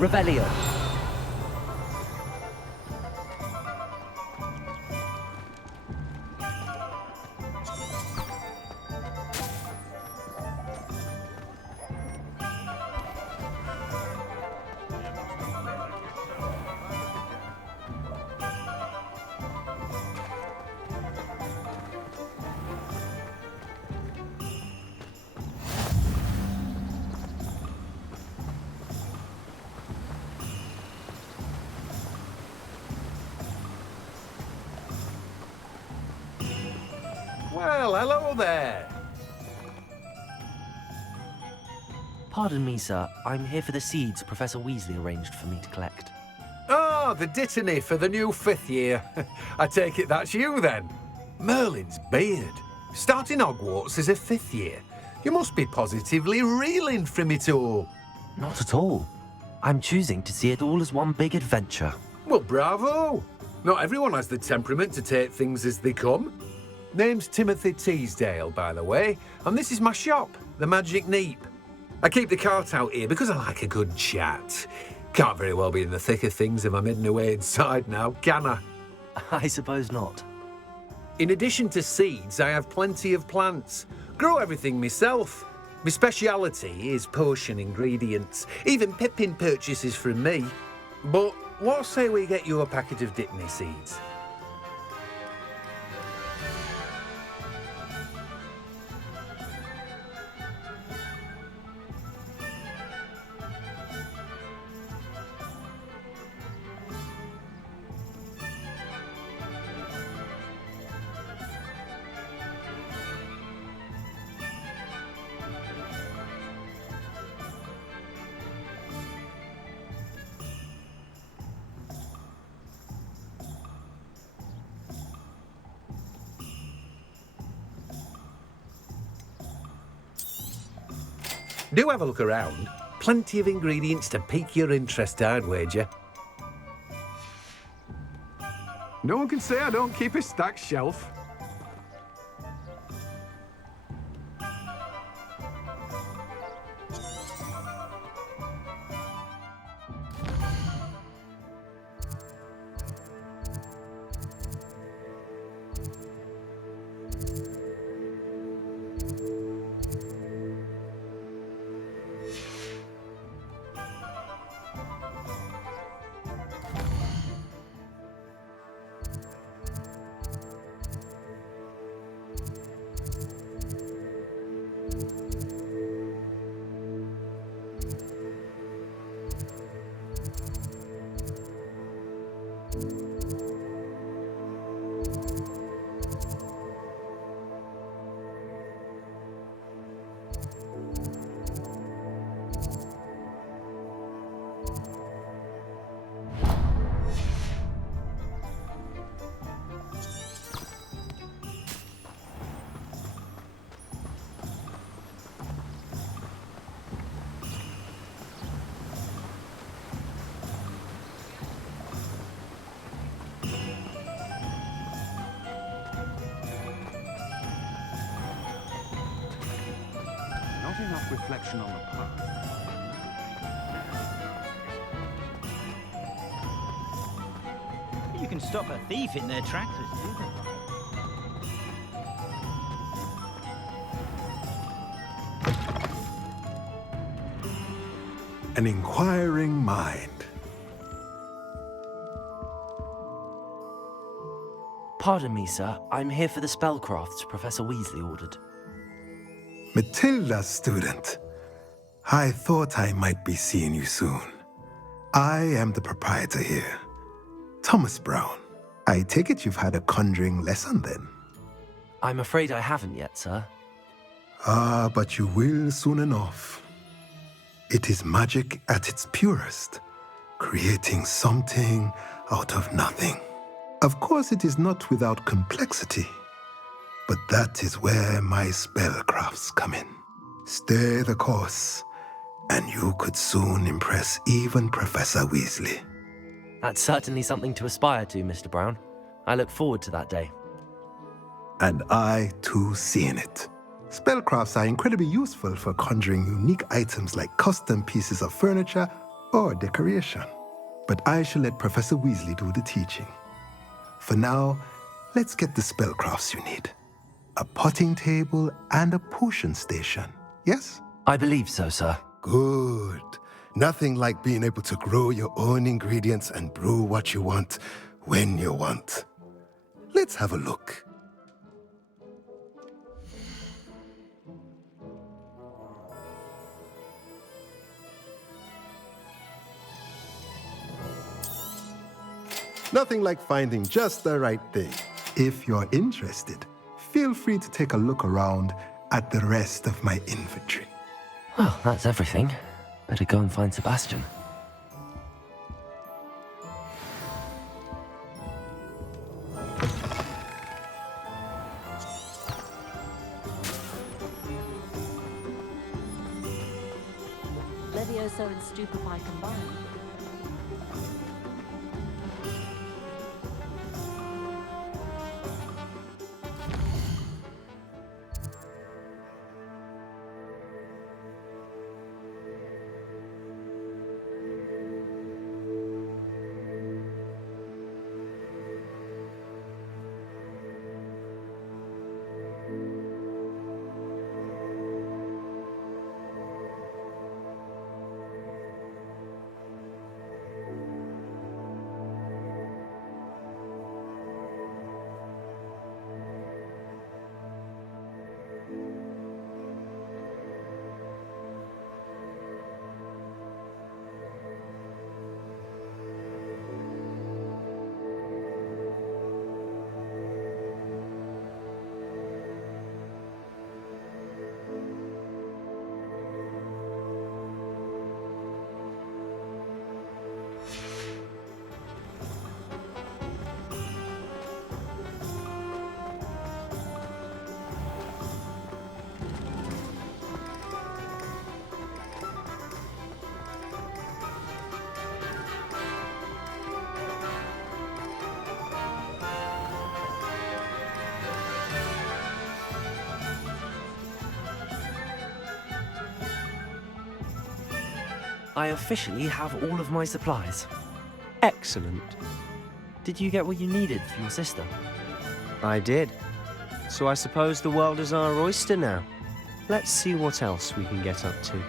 Revelio. Well, hello there. Pardon me, sir. I'm here for the seeds Professor Weasley arranged for me to collect. Oh, the dittany for the new 5th year. I take it that's you then. Merlin's beard. Starting Hogwarts as a 5th year. You must be positively reeling from it all. Not at all. I'm choosing to see it all as one big adventure. Well, bravo. Not everyone has the temperament to take things as they come. Name's Timothy Teasdale, by the way, and this is my shop, the Magic Neep. I keep the cart out here because I like a good chat. Can't very well be in the thick of things if I'm hidden away inside now, can I? I suppose not. In addition to seeds, I have plenty of plants. Grow everything myself. My speciality is potion ingredients. Even Pippin purchases from me. But what say we get you a packet of Dittany seeds? Do have a look around. Plenty of ingredients to pique your interest, I'd wager. No one can say I don't keep a stacked shelf. Enough reflection on the past. You can stop a thief in their tracks with stupid. An inquiring mind. Pardon me, sir. I'm here for the spellcrafts Professor Weasley ordered. Matilda's student. I thought I might be seeing you soon. I am the proprietor here, Thomas Brown. I take it you've had a conjuring lesson then? I'm afraid I haven't yet, sir. Ah, but you will soon enough. It is magic at its purest, creating something out of nothing. Of course, it is not without complexity. But that is where my spellcrafts come in. Stay the course, and you could soon impress even Professor Weasley. That's certainly something to aspire to, Mr. Brown. I look forward to that day. And I, too, see in it. Spellcrafts are incredibly useful for conjuring unique items like custom pieces of furniture or decoration. But I shall let Professor Weasley do the teaching. For now, let's get the spellcrafts you need. A potting table and a potion station, yes? I believe so, sir. Good. Nothing like being able to grow your own ingredients and brew what you want when you want. Let's have a look. Nothing like finding just the right thing. If you're interested, feel free to take a look around at the rest of my inventory. Well, that's everything. Better go and find Sebastian. Levioso and Stupefy combined. I officially have all of my supplies. Excellent. Did you get what you needed for your sister? I did. So I suppose the world is our oyster now. Let's see what else we can get up to.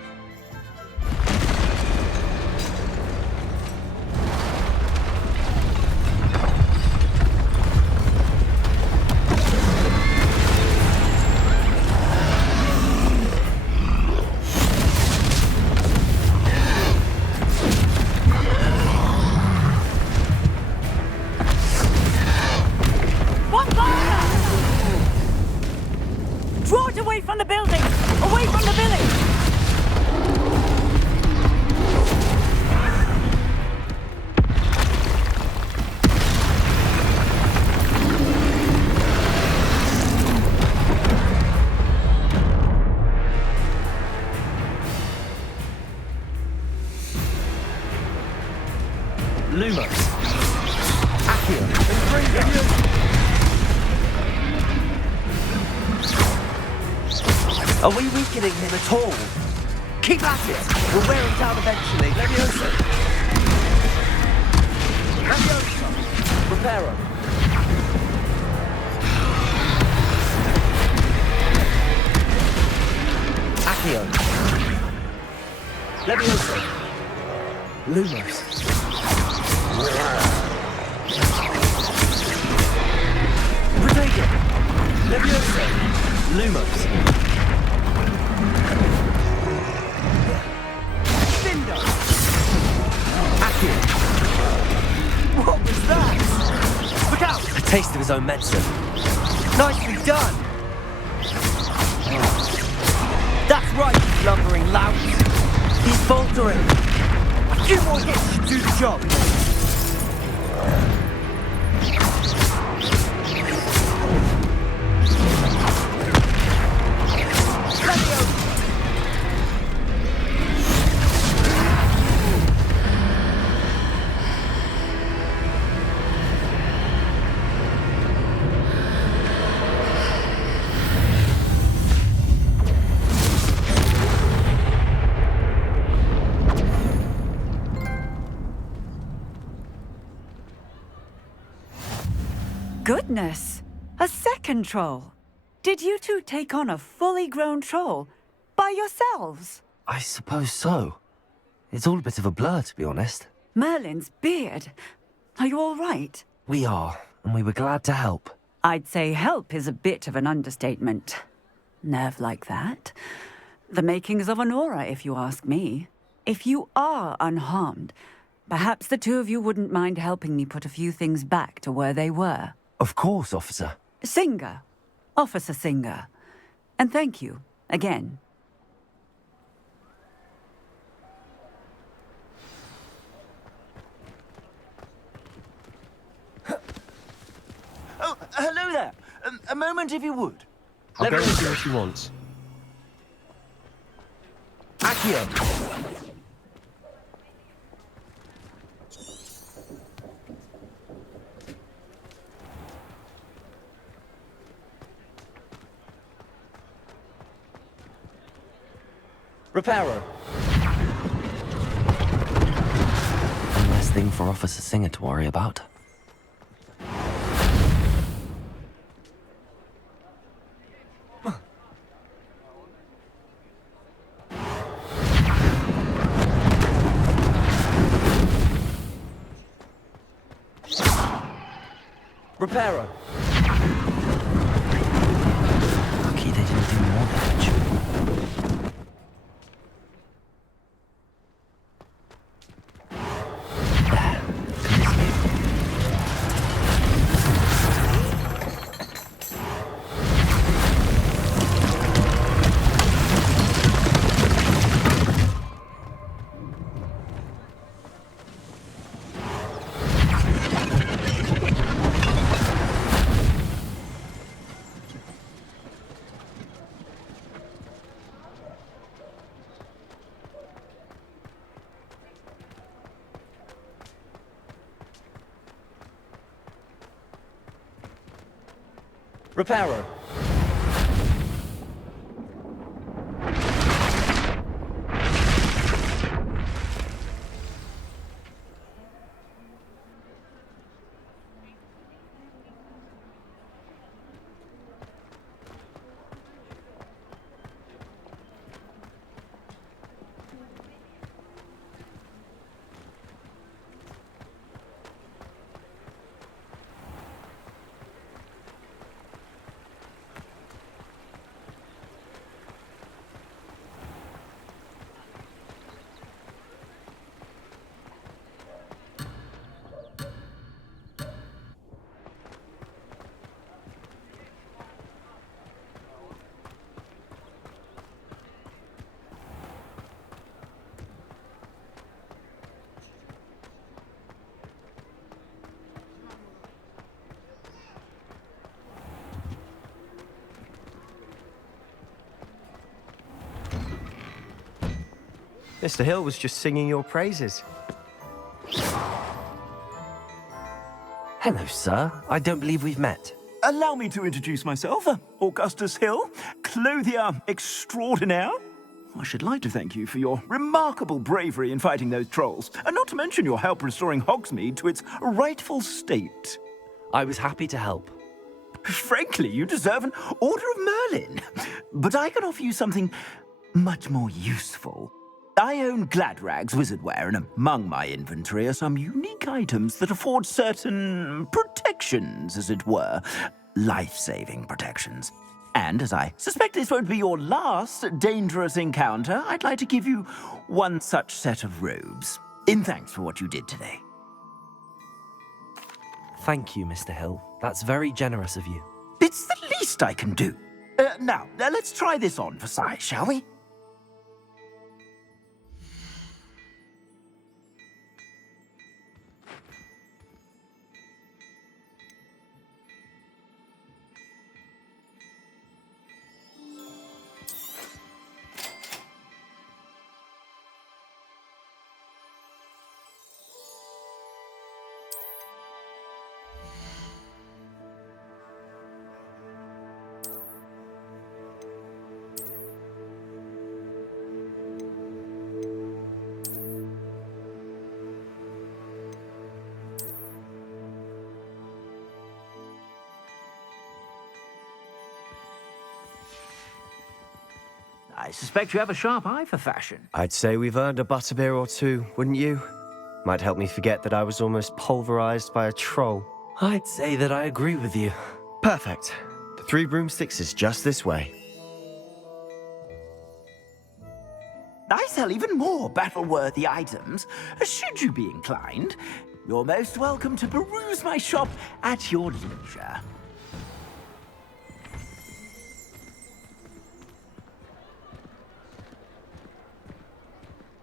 Draw it away from the building! Away from the village! Lumos. Accio. And Bringo. Are we weakening him at all? Keep at it! We'll wear him down eventually. Leviosa! Leviosa! Reparo! Accio! Leviosa! Lumos! Protego! Leviosa! Lumos! What was that? Look out! A taste of his own medicine. Nicely done! That's right, you lumbering lout. He's faltering. A few more hits should do the job. goodness! A second troll! Did you two take on a fully grown troll? By yourselves? I suppose so. It's all a bit of a blur, to be honest. Merlin's beard. Are you all right? We are, and we were glad to help. I'd say help is a bit of an understatement. Nerve like that. The makings of an aura, if you ask me. If you are unharmed, perhaps the two of you wouldn't mind helping me put a few things back to where they were. Of course, officer. Singer. Officer Singer. And thank you, again. Oh, hello there. A moment, if you would. I'll go and do what you want. Accio! Reparo. One less thing for Officer Singer to worry about. Reparo. Lucky they didn't do more damage. There. Could escape. Reparo. Mr. Hill was just singing your praises. Hello, sir. I don't believe we've met. Allow me to introduce myself, Augustus Hill, clothier extraordinaire. I should like to thank you for your remarkable bravery in fighting those trolls, and not to mention your help restoring Hogsmeade to its rightful state. I was happy to help. Frankly, you deserve an Order of Merlin. But I can offer you something much more useful. I own Gladrag's wizardware, and among my inventory are some unique items that afford certain protections, as it were. Life-saving protections. And as I suspect this won't be your last dangerous encounter, I'd like to give you one such set of robes, in thanks for what you did today. Thank you, Mr. Hill. That's very generous of you. It's the least I can do. Now, let's try this on for size, shall we? suspect you have a sharp eye for fashion. I'd say we've earned a butterbeer or two, wouldn't you? Might help me forget that I was almost pulverized by a troll. I'd say that I agree with you. Perfect. The Three Broomsticks is just this way. I sell even more battle-worthy items. Should you be inclined, you're most welcome to peruse my shop at your leisure.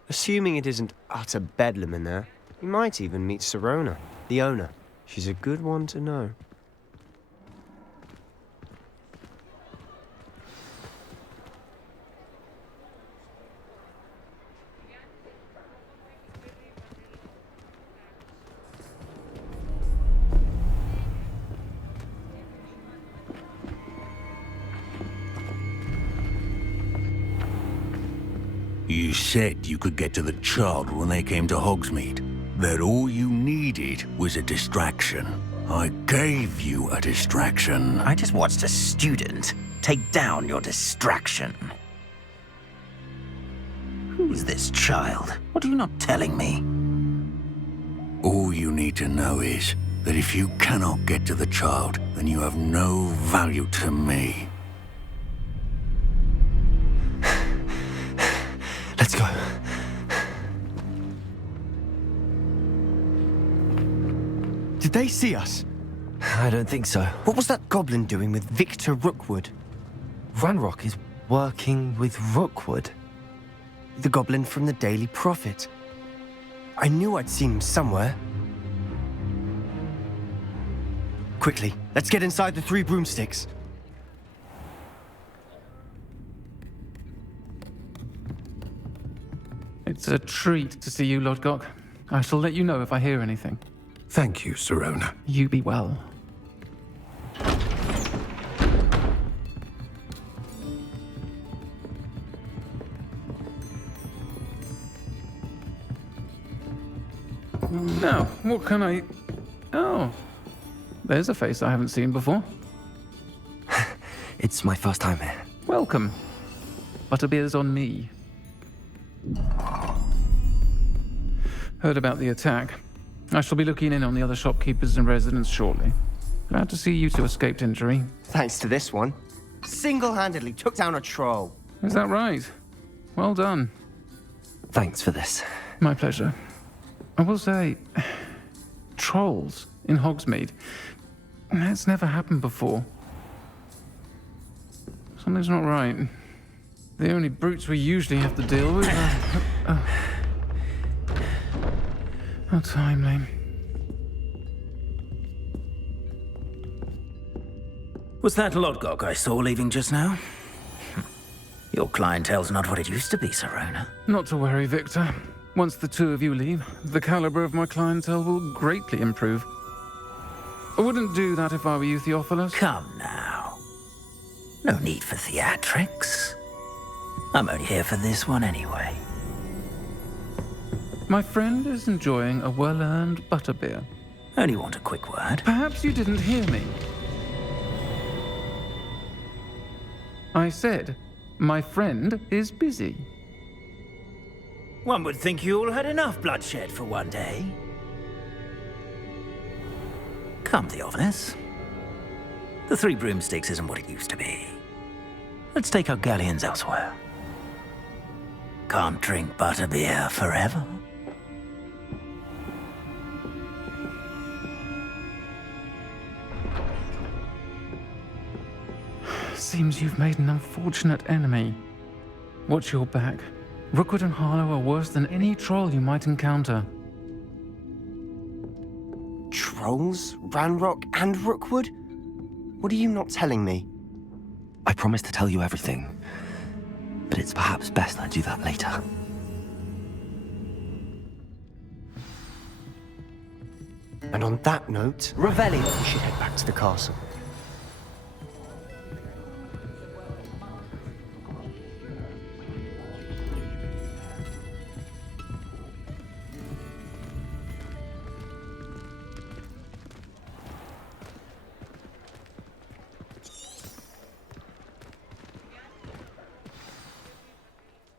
Assuming it isn't utter bedlam in there, you might even meet Sirona, the owner. She's a good one to know. You said you could get to the child when they came to Hogsmeade. That all you needed was a distraction. I gave you a distraction. I just watched a student take down your distraction. Who's this child? What are you not telling me? All you need to know is that if you cannot get to the child, then you have no value to me. Let's go. Did they see us? I don't think so. What was that goblin doing with Victor Rookwood? Ranrock is working with Rookwood. The goblin from the Daily Prophet. I knew I'd seen him somewhere. Quickly, let's get inside the Three Broomsticks. It's a treat to see you, Lodgok. I shall let you know if I hear anything. Thank you, Sirona. You be well. Now, what can I... Oh, there's a face I haven't seen before. It's my first time here. Welcome. Butterbeer's on me. Heard about the attack. I shall be looking in on the other shopkeepers and residents shortly. Glad to see you two escaped injury. Thanks to this one. Single-handedly took down a troll. Is that right? Well done. Thanks for this. My pleasure. I will say, trolls in Hogsmeade. That's never happened before. Something's not right. The only brutes we usually have to deal with are... How timely. Was that Lodgok I saw leaving just now? Your clientele's not what it used to be, Sirona. Not to worry, Victor. Once the two of you leave, the caliber of my clientele will greatly improve. I wouldn't do that if I were you, Theophilus. Come now. No need for theatrics. I'm only here for this one anyway. My friend is enjoying a well-earned butterbeer. Only want a quick word. Perhaps you didn't hear me. I said, my friend is busy. One would think you all had enough bloodshed for one day. Come, Theophilus. The Three Broomsticks isn't what it used to be. Let's take our galleons elsewhere. Can't drink butterbeer forever. Seems you've made an unfortunate enemy. Watch your back. Rookwood and Harlow are worse than any troll you might encounter. Trolls? Ranrock and Rookwood? What are you not telling me? I promise to tell you everything, but it's perhaps best I do that later. And on that note, Revelio, we should head back to the castle.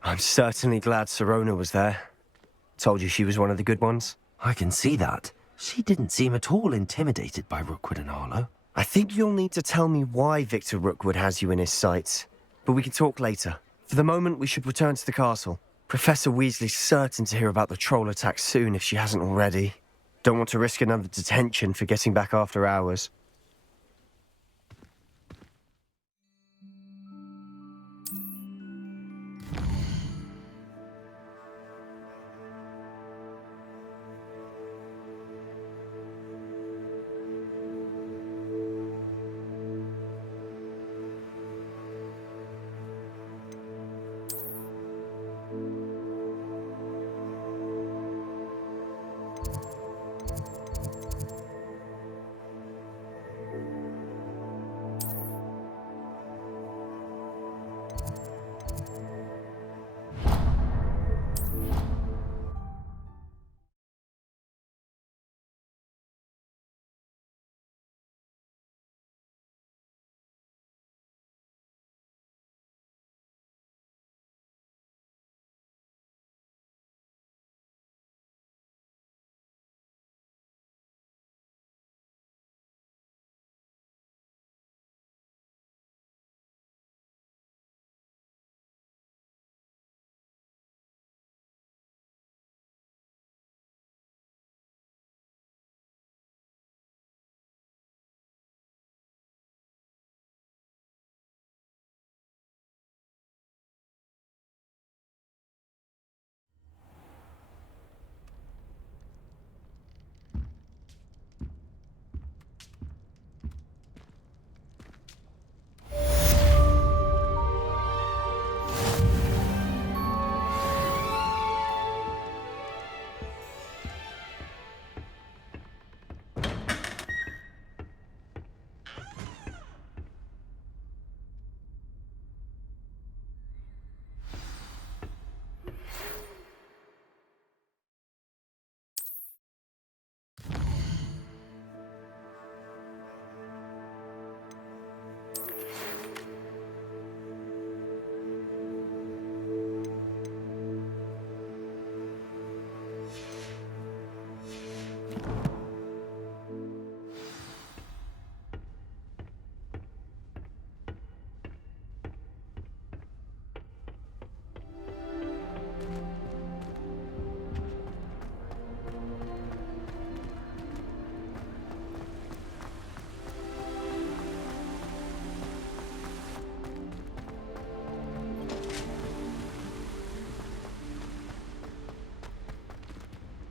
I'm certainly glad Sirona was there. Told you she was one of the good ones. I can see that. She didn't seem at all intimidated by Rookwood and Harlow. I think you'll need to tell me why Victor Rookwood has you in his sights. But we can talk later. For the moment, we should return to the castle. Professor Weasley's certain to hear about the troll attack soon if she hasn't already. Don't want to risk another detention for getting back after hours.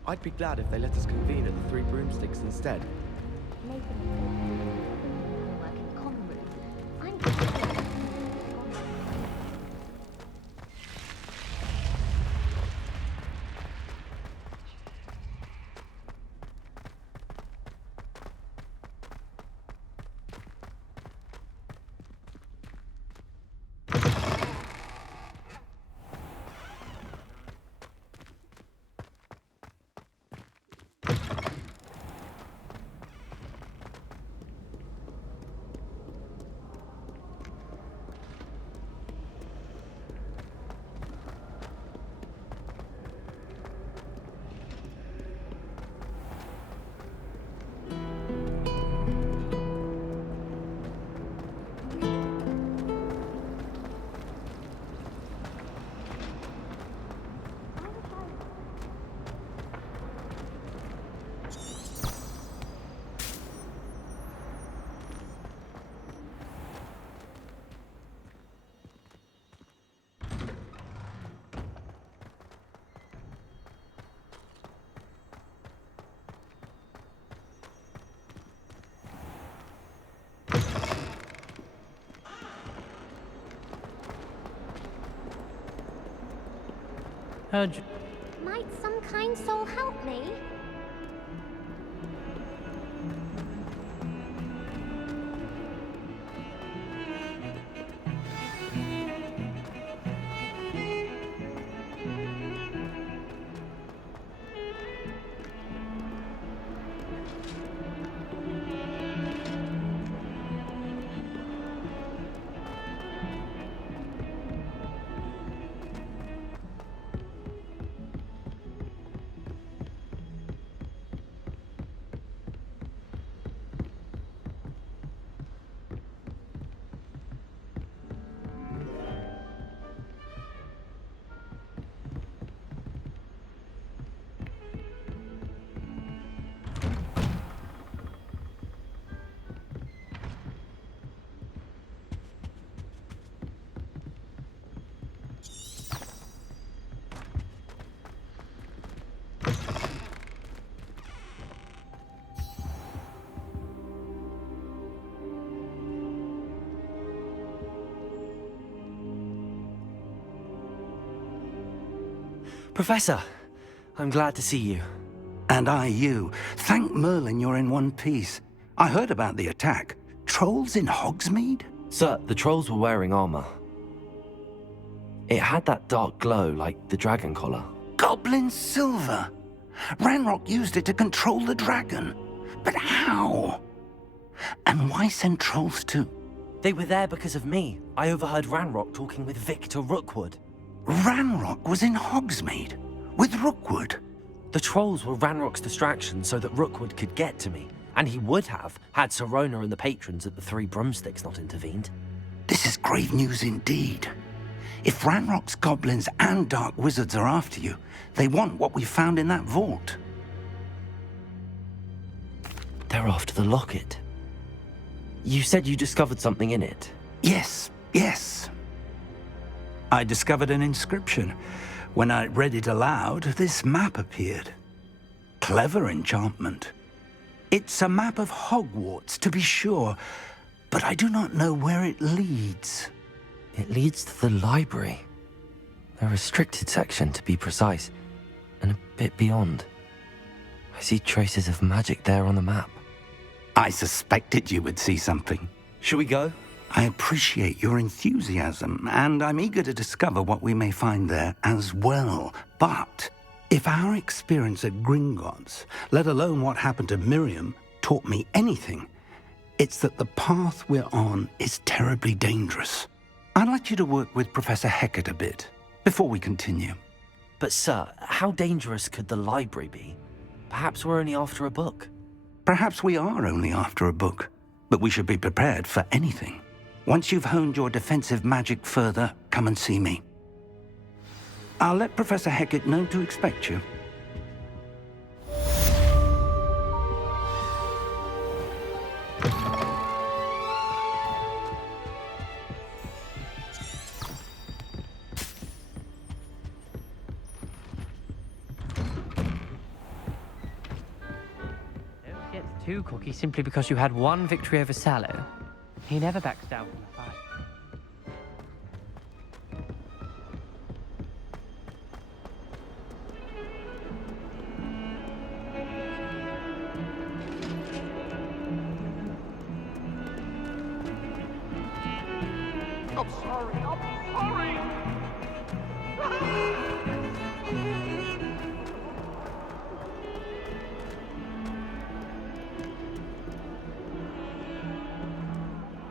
I'd be glad if they let us convene at the Three Broomsticks instead. Nathan and work in the common room. I'm glad. Might some kind soul help me? Professor, I'm glad to see you. And I you. Thank Merlin you're in one piece. I heard about the attack. Trolls in Hogsmeade? Sir, the trolls were wearing armor. It had that dark glow like the dragon collar. Goblin silver. Ranrock used it to control the dragon. But how? And why send trolls too? They were there because of me. I overheard Ranrock talking with Victor Rookwood. Ranrock was in Hogsmeade? With Rookwood? The trolls were Ranrock's distraction so that Rookwood could get to me. And he would have, had Sirona and the patrons at the Three Broomsticks not intervened. This is grave news indeed. If Ranrock's goblins and dark wizards are after you, they want what we found in that vault. They're after the locket. You said you discovered something in it. Yes. I discovered an inscription. When I read it aloud, this map appeared. Clever enchantment. It's a map of Hogwarts, to be sure, but I do not know where it leads. It leads to the library. A restricted section, to be precise, and a bit beyond. I see traces of magic there on the map. I suspected you would see something. Shall we go? I appreciate your enthusiasm, and I'm eager to discover what we may find there as well. But if our experience at Gringotts, let alone what happened to Miriam, taught me anything, it's that the path we're on is terribly dangerous. I'd like you to work with Professor Hecat a bit before we continue. But sir, how dangerous could the library be? Perhaps we're only after a book. Perhaps we are only after a book, but we should be prepared for anything. Once you've honed your defensive magic further, come and see me. I'll let Professor Hecat know to expect you. Don't get too cocky simply because you had one victory over Sallow. He never backs down from a fight. I'm sorry.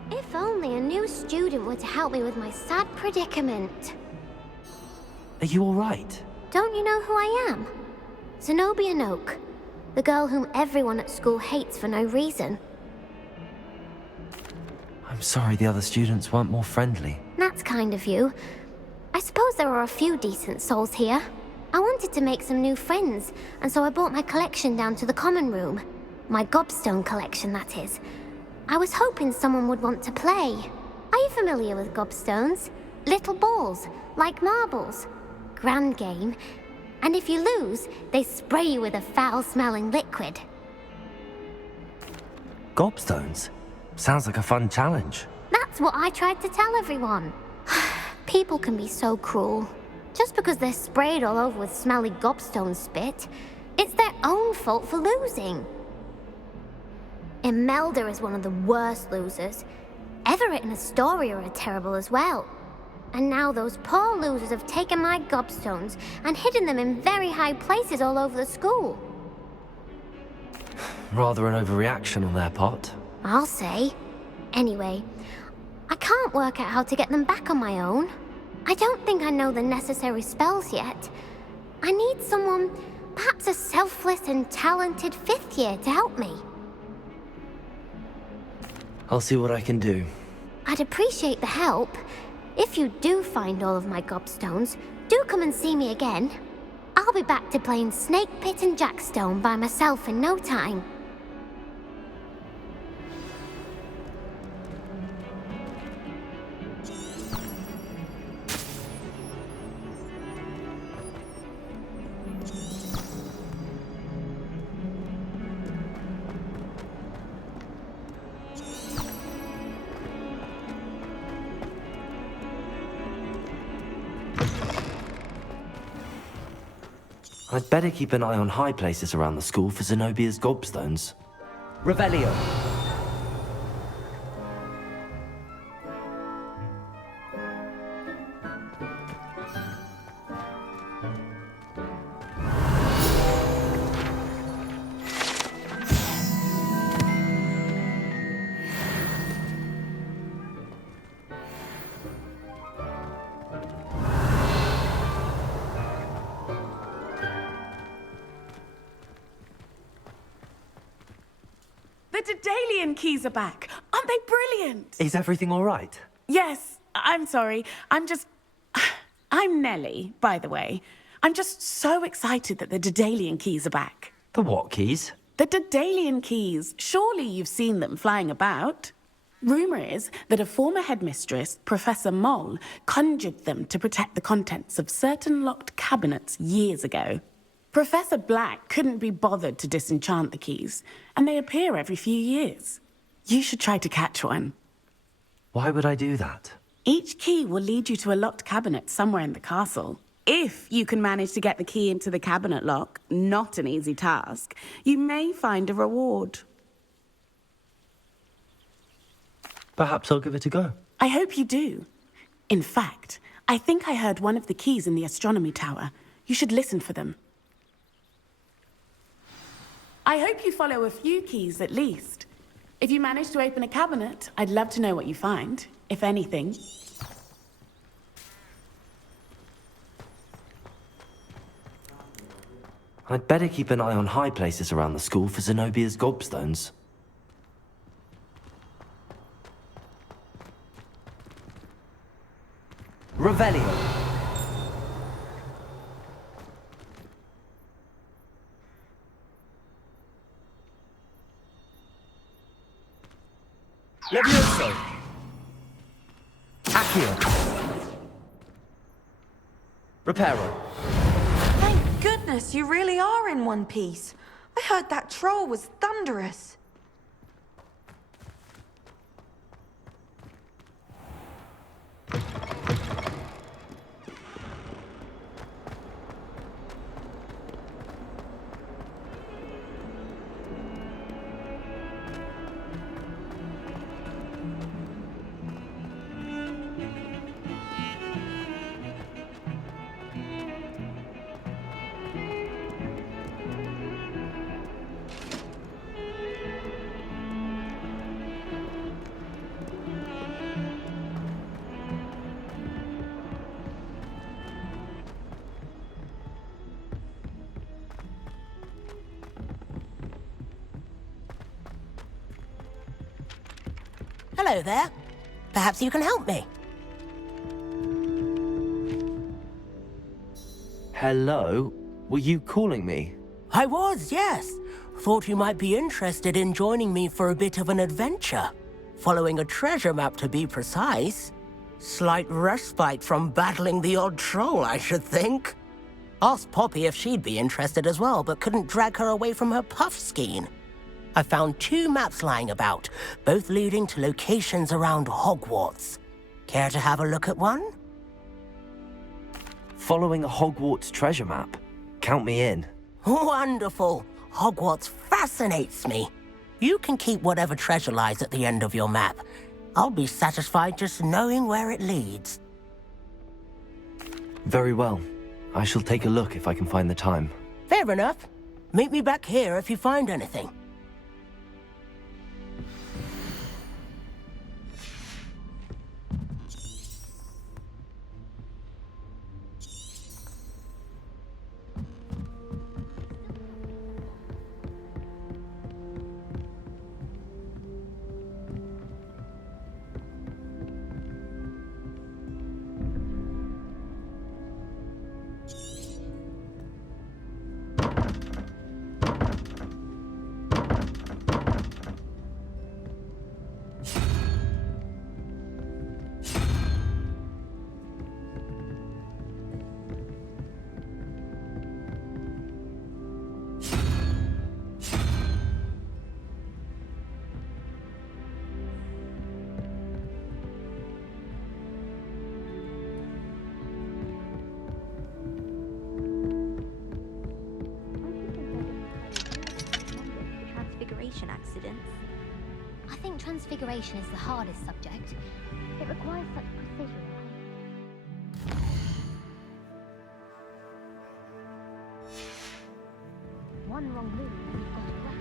If only a new student were to help me with my sad predicament. Are you all right? Don't you know who I am? Zenobia Noak, the girl whom everyone at school hates for no reason. I'm sorry the other students weren't more friendly. That's kind of you. I suppose there are a few decent souls here. I wanted to make some new friends, and so I brought my collection down to the common room. My gobstone collection, that is. I was hoping someone would want to play. Are you familiar with gobstones? Little balls, like marbles. Grand game. And if you lose, they spray you with a foul-smelling liquid. Gobstones? Sounds like a fun challenge. That's what I tried to tell everyone. People can be so cruel. Just because they're sprayed all over with smelly gobstone spit, it's their own fault for losing. Imelda is one of the worst losers. Everett and Astoria are terrible as well. And now those poor losers have taken my gobstones and hidden them in very high places all over the school. Rather an overreaction on their part. I'll say. Anyway, I can't work out how to get them back on my own. I don't think I know the necessary spells yet. I need someone, perhaps a selfless and talented fifth year to help me. I'll see what I can do. I'd appreciate the help. If you do find all of my gobstones, do come and see me again. I'll be back to playing Snake Pit and Jackstone by myself in no time. I'd better keep an eye on high places around the school for Zenobia's gobstones. Revelio. The Daedalian keys are back. Aren't they brilliant? Is everything all right? Yes, I'm sorry. I'm Nellie, by the way. I'm just so excited that the Daedalian keys are back. The what keys? The Daedalian keys. Surely you've seen them flying about. Rumour is that a former headmistress, Professor Moll, conjured them to protect the contents of certain locked cabinets years ago. Professor Black couldn't be bothered to disenchant the keys, and they appear every few years. You should try to catch one. Why would I do that? Each key will lead you to a locked cabinet somewhere in the castle. If you can manage to get the key into the cabinet lock, not an easy task, you may find a reward. Perhaps I'll give it a go. I hope you do. In fact, I think I heard one of the keys in the astronomy tower. You should listen for them. I hope you follow a few keys at least. If you manage to open a cabinet, I'd love to know what you find, if anything. I'd better keep an eye on high places around the school for Zenobia's gobstones. Revelio. Levioso. Accio. Reparo. Thank goodness you really are in one piece. I heard that troll was thunderous. Hello there. Perhaps you can help me. Hello? Were you calling me? I was, yes. Thought you might be interested in joining me for a bit of an adventure. Following a treasure map, to be precise. Slight respite from battling the odd troll, I should think. Asked Poppy if she'd be interested as well, but couldn't drag her away from her puff skein. I found 2 maps lying about, both leading to locations around Hogwarts. Care to have a look at one? Following a Hogwarts treasure map? Count me in. Wonderful. Hogwarts fascinates me. You can keep whatever treasure lies at the end of your map. I'll be satisfied just knowing where it leads. Very well. I shall take a look if I can find the time. Fair enough. Meet me back here if you find anything. students. I think transfiguration is the hardest subject. It requires such precision. One wrong move and you've got a wrap.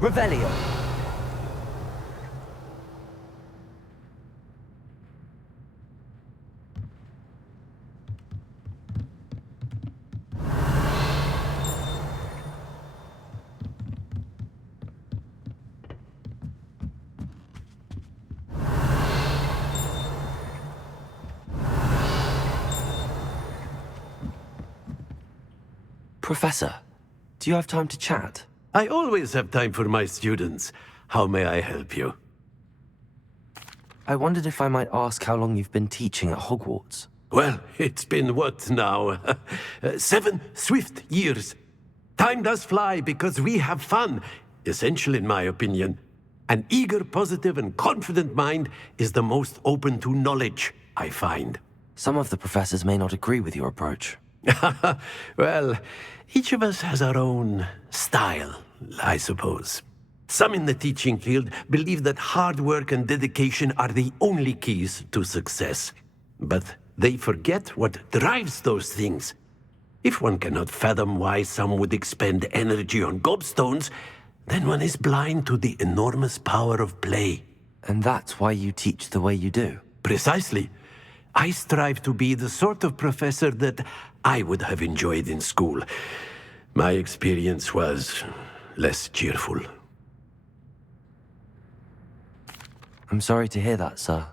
Revelio. Professor, do you have time to chat? I always have time for my students. How may I help you? I wondered if I might ask how long you've been teaching at Hogwarts. Well, it's been what now? 7 swift years. Time does fly because we have fun. Essential in my opinion. An eager, positive, and confident mind is the most open to knowledge, I find. Some of the professors may not agree with your approach. Well, each of us has our own style, I suppose. Some in the teaching field believe that hard work and dedication are the only keys to success. But they forget what drives those things. If one cannot fathom why some would expend energy on gobstones, then one is blind to the enormous power of play. And that's why you teach the way you do? Precisely. I strive to be the sort of professor that I would have enjoyed in school. My experience was less cheerful. I'm sorry to hear that, sir.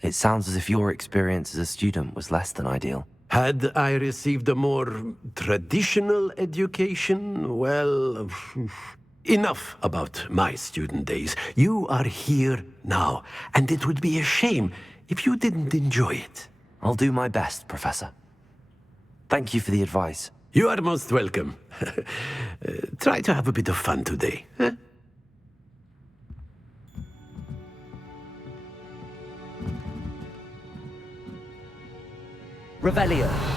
It sounds as if your experience as a student was less than ideal. Had I received a more traditional education, well, enough about my student days. You are here now, and it would be a shame if you didn't enjoy it. I'll do my best, Professor. Thank you for the advice. You are most welcome. Try to have a bit of fun today. Huh? Revelio.